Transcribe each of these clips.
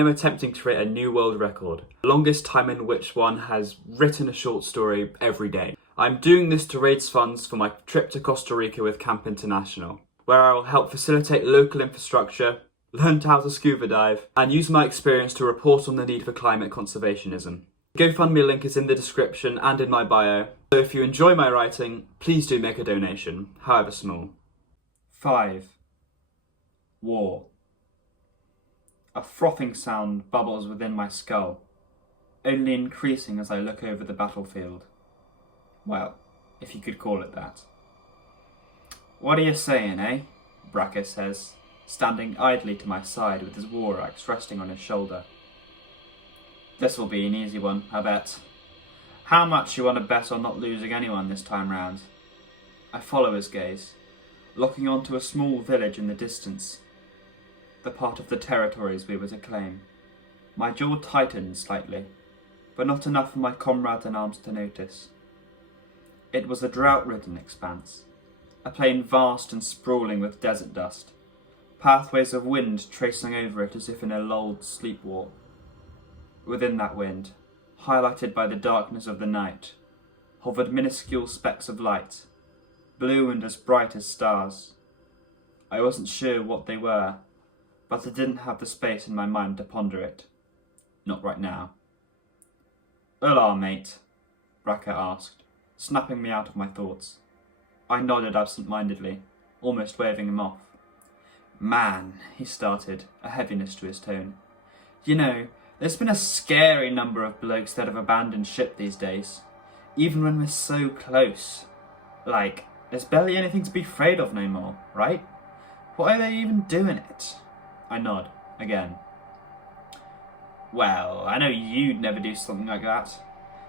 I'm attempting to create a new world record, the longest time in which one has written a short story every day. I'm doing this to raise funds for my trip to Costa Rica with Camp International, where I will help facilitate local infrastructure, learn how to scuba dive, and use my experience to report on the need for climate conservationism. The GoFundMe link is in the description and in my bio, so if you enjoy my writing, please do make a donation, however small. 5. War. A frothing sound bubbles within my skull, only increasing as I look over the battlefield. Well, if you could call it that. "What are you saying, eh?" Bracker says, standing idly to my side with his war axe resting on his shoulder. "This will be an easy one, I bet. How much you want to bet on not losing anyone this time round?" I follow his gaze, looking onto a small village in the distance, the part of the territories we were to claim. My jaw tightens slightly, but not enough for my comrades in arms to notice. It was a drought-ridden expanse, a plain vast and sprawling with desert dust, pathways of wind tracing over it as if in a lulled sleepwalk. Within that wind, highlighted by the darkness of the night, hovered minuscule specks of light, blue and as bright as stars. I wasn't sure what they were, but I didn't have the space in my mind to ponder it. Not right now. "Ulla, mate?" Bracker asked, snapping me out of my thoughts. I nodded absent-mindedly, almost waving him off. "Man," he started, a heaviness to his tone. "You know, there's been a scary number of blokes that have abandoned ship these days, even when we're so close. Like, there's barely anything to be afraid of no more, right? Why are they even doing it?" I nod, again. "Well, I know you'd never do something like that.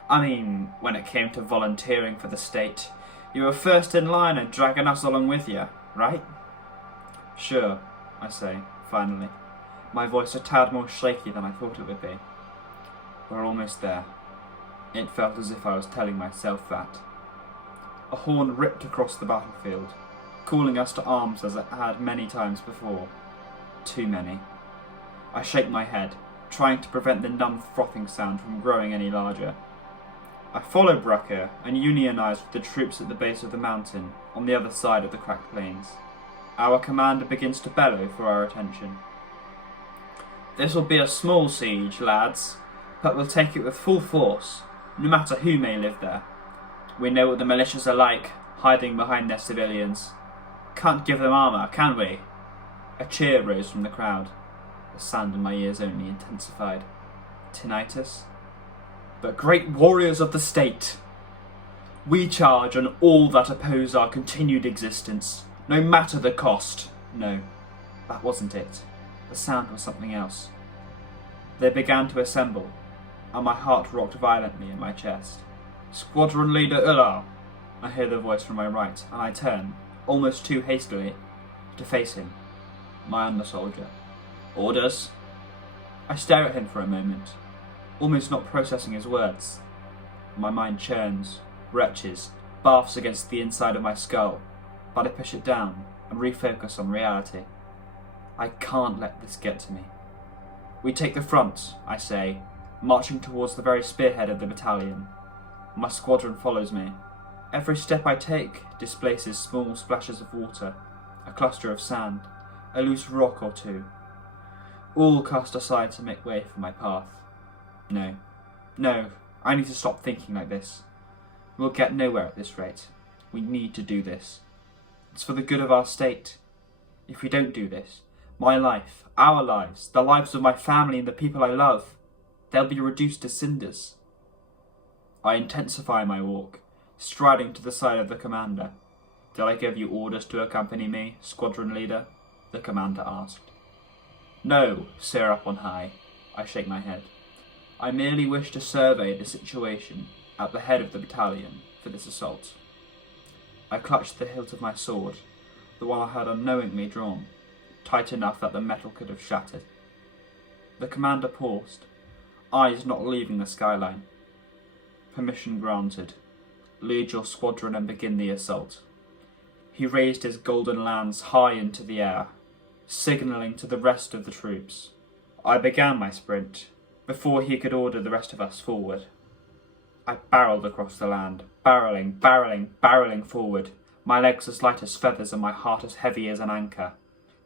I mean, when it came to volunteering for the state, you were first in line and dragging us along with you, right?" "Sure," I say, finally, my voice a tad more shaky than I thought it would be. "We're almost there." It felt as if I was telling myself that. A horn ripped across the battlefield, calling us to arms as it had many times before. Too many. I shake my head, trying to prevent the numb frothing sound from growing any larger. I follow Bracker and unionise with the troops at the base of the mountain, on the other side of the cracked plains. Our commander begins to bellow for our attention. "This'll be a small siege, lads, but we'll take it with full force, no matter who may live there. We know what the militias are like, hiding behind their civilians. Can't give them armour, can we?" A cheer rose from the crowd. The sound in my ears only intensified. Tinnitus? "But great warriors of the state, we charge on all that oppose our continued existence, no matter the cost." No, that wasn't it. The sound was something else. They began to assemble, and my heart rocked violently in my chest. "Squadron Leader Ulla," I hear the voice from my right, and I turn, almost too hastily, to face him, my under-soldier. "Orders?" I stare at him for a moment, almost not processing his words. My mind churns, retches, baths against the inside of my skull, but I push it down and refocus on reality. I can't let this get to me. "We take the front," I say, marching towards the very spearhead of the battalion. My squadron follows me. Every step I take displaces small splashes of water, a cluster of sand, a loose rock or two, all cast aside to make way for my path. No, I need to stop thinking like this. We'll get nowhere at this rate. We need to do this. It's for the good of our state. If we don't do this, my life, our lives, the lives of my family and the people I love, they'll be reduced to cinders. I intensify my walk, striding to the side of the commander. "Did I give you orders to accompany me, squadron leader?" the commander asked. "No, sir, up on high." I shake my head. "I merely wish to survey the situation at the head of the battalion for this assault." I clutched the hilt of my sword, the one I had unknowingly drawn, tight enough that the metal could have shattered. The commander paused, eyes not leaving the skyline. "Permission granted. Lead your squadron and begin the assault." He raised his golden lance high into the air, signalling to the rest of the troops. I began my sprint, before he could order the rest of us forward. I barrelled across the land, barrelling forward, my legs as light as feathers and my heart as heavy as an anchor.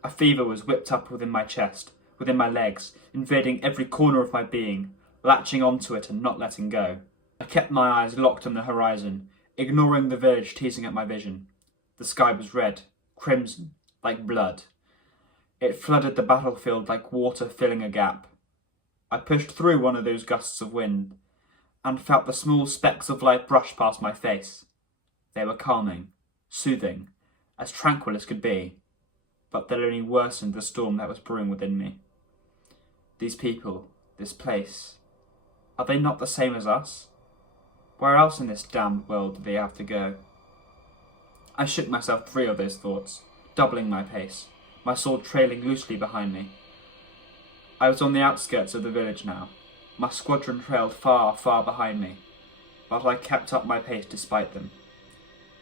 A fever was whipped up within my chest, within my legs, invading every corner of my being, latching onto it and not letting go. I kept my eyes locked on the horizon, ignoring the village teasing at my vision. The sky was red, crimson, like blood. It flooded the battlefield like water filling a gap. I pushed through one of those gusts of wind, and felt the small specks of light brush past my face. They were calming, soothing, as tranquil as could be, but they only worsened the storm that was brewing within me. These people, this place, are they not the same as us? Where else in this damned world do they have to go? I shook myself free of those thoughts, doubling my pace, my sword trailing loosely behind me. I was on the outskirts of the village now. My squadron trailed far, far behind me, but I kept up my pace despite them.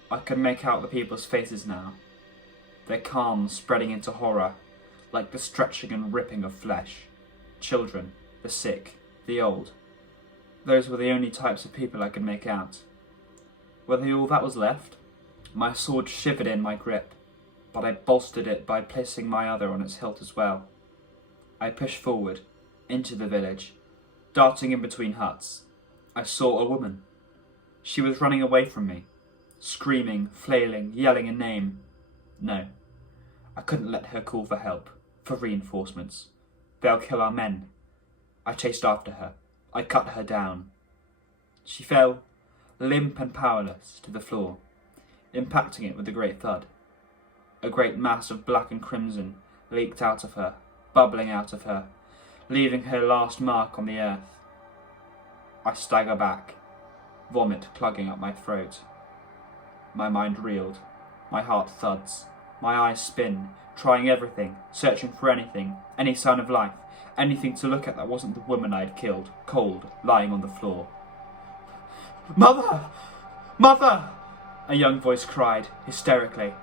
I could make out the people's faces now, their calm spreading into horror, like the stretching and ripping of flesh. Children, the sick, the old. Those were the only types of people I could make out. Were they all that was left? My sword shivered in my grip, but I bolstered it by placing my other on its hilt as well. I pushed forward, into the village, darting in between huts. I saw a woman. She was running away from me, screaming, flailing, yelling a name. No, I couldn't let her call for help, for reinforcements. They'll kill our men. I chased after her. I cut her down. She fell, limp and powerless, to the floor, impacting it with a great thud. A great mass of black and crimson leaked out of her, bubbling out of her, leaving her last mark on the earth. I stagger back, vomit clogging up my throat. My mind reeled, my heart thuds, my eyes spin, trying everything, searching for anything, any sign of life, anything to look at that wasn't the woman I had killed, cold, lying on the floor. "Mother! Mother!" a young voice cried, hysterically.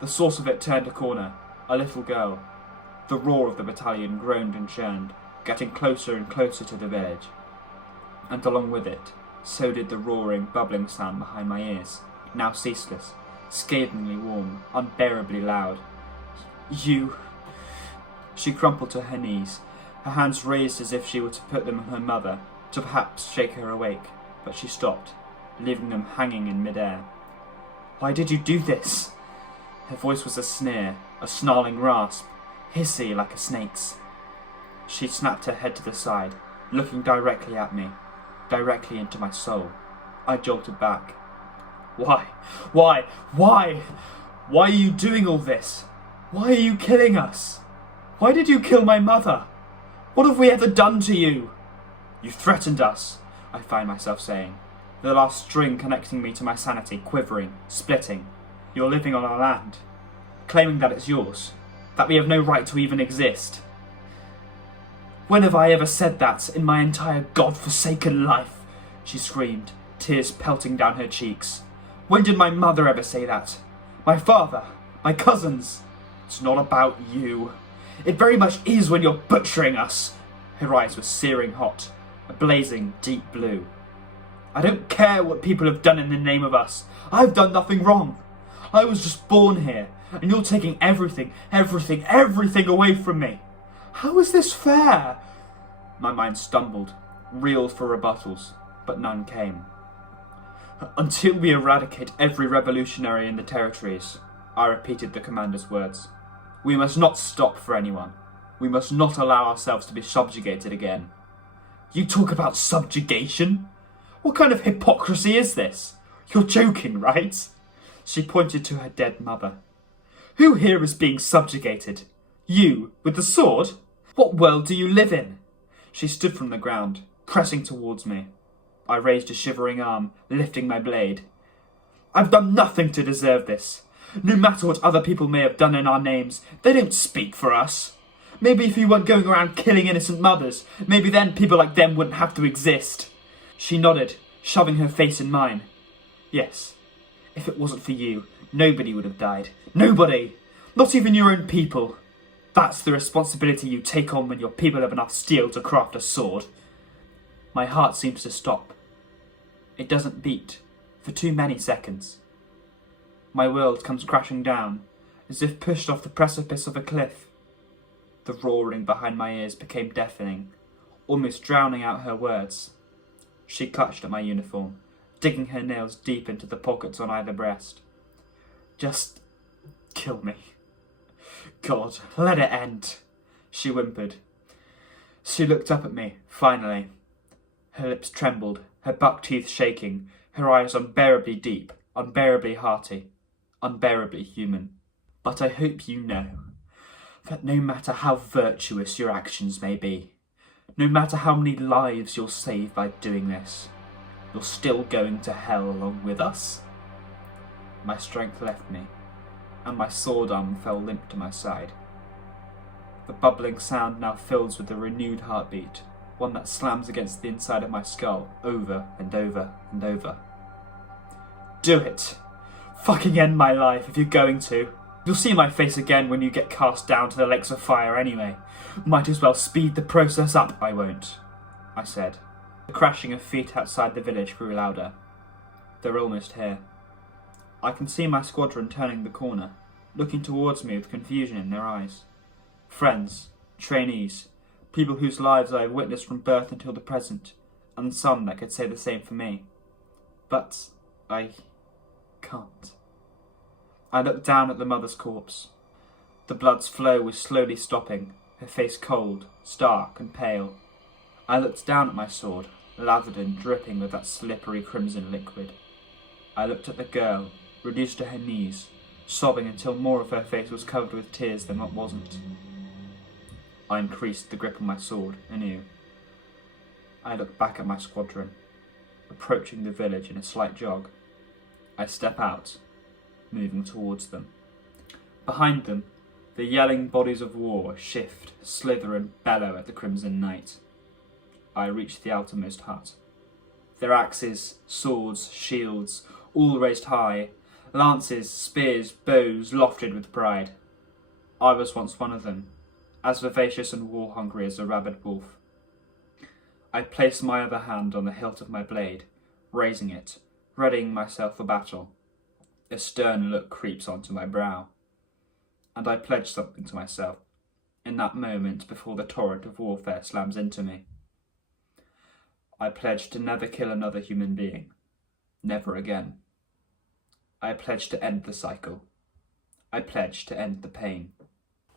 The source of it turned a corner, a little girl. The roar of the battalion groaned and churned, getting closer and closer to the village. And along with it, so did the roaring, bubbling sound behind my ears, now ceaseless, scathingly warm, unbearably loud. "You..." She crumpled to her knees, her hands raised as if she were to put them on her mother, to perhaps shake her awake, but she stopped, leaving them hanging in mid-air. "Why did you do this?" Her voice was a sneer, a snarling rasp, hissy like a snake's. She snapped her head to the side, looking directly at me, directly into my soul. I jolted back. Why? Why are you doing all this? Why are you killing us? Why did you kill my mother? What have we ever done to you?" "You threatened us," I find myself saying, the last string connecting me to my sanity quivering, splitting. "You're living on our land, claiming that it's yours, that we have no right to even exist." "When have I ever said that in my entire God-forsaken life?" she screamed, tears pelting down her cheeks. "When did my mother ever say that? My father? My cousins? It's not about you. It very much is when you're butchering us." Her eyes were searing hot, a blazing deep blue. "I don't care what people have done in the name of us. I've done nothing wrong. I was just born here, and you're taking everything away from me. How is this fair?" My mind stumbled, reeled for rebuttals, but none came. "Until we eradicate every revolutionary in the territories," I repeated the commander's words. "We must not stop for anyone. We must not allow ourselves to be subjugated again." "You talk about subjugation? What kind of hypocrisy is this? You're joking, right?" She pointed to her dead mother. "Who here is being subjugated? You, with the sword? What world do you live in?" She stood from the ground, pressing towards me. I raised a shivering arm, lifting my blade. "I've done nothing to deserve this. No matter what other people may have done in our names, they don't speak for us. Maybe if you weren't going around killing innocent mothers, maybe then people like them wouldn't have to exist." She nodded, shoving her face in mine. "Yes, if it wasn't for you, nobody would have died. Nobody! Not even your own people. That's the responsibility you take on when your people have enough steel to craft a sword. My heart seems to stop. It doesn't beat for too many seconds. My world comes crashing down, as if pushed off the precipice of a cliff. The roaring behind my ears became deafening, almost drowning out her words. She clutched at my uniform, digging her nails deep into the pockets on either breast. Just kill me. God, let it end, she whimpered. She looked up at me, finally. Her lips trembled, her buck teeth shaking, her eyes unbearably deep, unbearably hearty, unbearably human. But I hope you know that no matter how virtuous your actions may be, no matter how many lives you'll save by doing this, you're still going to hell along with us. My strength left me, and my sword arm fell limp to my side. The bubbling sound now fills with a renewed heartbeat, one that slams against the inside of my skull over and over and over. Do it! Fucking end my life if you're going to. You'll see my face again when you get cast down to the lakes of fire anyway. Might as well speed the process up. I won't, I said. The crashing of feet outside the village grew louder. They're almost here. I can see my squadron turning the corner, looking towards me with confusion in their eyes. Friends, trainees, people whose lives I have witnessed from birth until the present, and some that could say the same for me. But I can't. I looked down at the mother's corpse. The blood's flow was slowly stopping, her face cold, stark and pale. I looked down at my sword, lathered and dripping with that slippery crimson liquid. I looked at the girl, reduced to her knees, sobbing until more of her face was covered with tears than what wasn't. I increased the grip on my sword anew. I looked back at my squadron, approaching the village in a slight jog. I step out, moving towards them. Behind them, the yelling bodies of war shift, slither and bellow at the crimson night. I reach the outermost hut. Their axes, swords, shields, all raised high, lances, spears, bows lofted with pride. I was once one of them, as vivacious and war-hungry as a rabid wolf. I place my other hand on the hilt of my blade, raising it, readying myself for battle. A stern look creeps onto my brow, and I pledge something to myself, in that moment before the torrent of warfare slams into me. I pledge to never kill another human being. Never again. I pledge to end the cycle. I pledge to end the pain.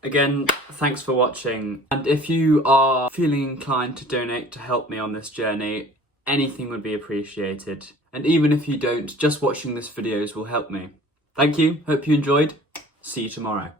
Again, thanks for watching. And if you are feeling inclined to donate to help me on this journey, anything would be appreciated. And even if you don't, just watching this videos will help me. Thank you, hope you enjoyed. See you tomorrow.